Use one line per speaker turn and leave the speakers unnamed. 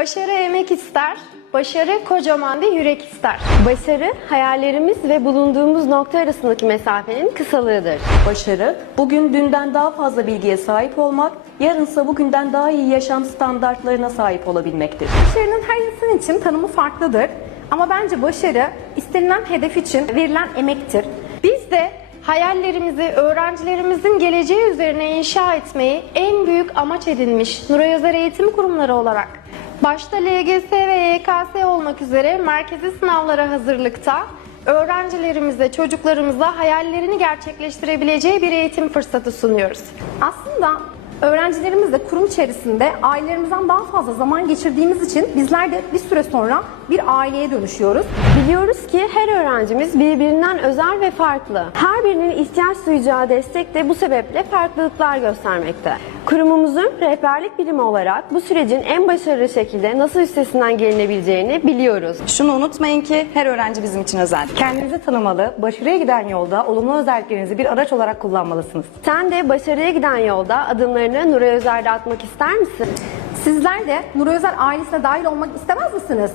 Başarı emek ister, başarı kocaman bir yürek ister.
Başarı, hayallerimiz ve bulunduğumuz nokta arasındaki mesafenin kısalığıdır.
Başarı, bugün dünden daha fazla bilgiye sahip olmak, yarınsa bugünden daha iyi yaşam standartlarına sahip olabilmektir.
Başarının her insan için tanımı farklıdır. Ama bence başarı istenilen hedef için verilen emektir.
Biz de hayallerimizi öğrencilerimizin geleceği üzerine inşa etmeyi en büyük amaç edinmiş Nuray Özel Eğitim Kurumları olarak başta LGS ve YKS olmak üzere merkezi sınavlara hazırlıkta öğrencilerimize, çocuklarımıza hayallerini gerçekleştirebileceği bir eğitim fırsatı sunuyoruz.
Aslında öğrencilerimizle kurum içerisinde ailelerimizden daha fazla zaman geçirdiğimiz için bizler de bir süre sonra bir aileye dönüşüyoruz.
Biliyoruz ki her öğrencimiz birbirinden özel ve farklı. Her birinin ihtiyaç duyacağı destek de bu sebeple farklılıklar göstermekte. Kurumumuzun rehberlik birimi olarak bu sürecin en başarılı şekilde nasıl üstesinden gelinebileceğini biliyoruz.
Şunu unutmayın ki her öğrenci bizim için özel.
Kendinizi tanımalı, başarıya giden yolda olumlu özelliklerinizi bir araç olarak kullanmalısınız.
Sen de başarıya giden yolda adımlarını Nuray Özer'de atmak ister misin?
Sizler de Nur Özel ailesine dahil olmak istemez misiniz?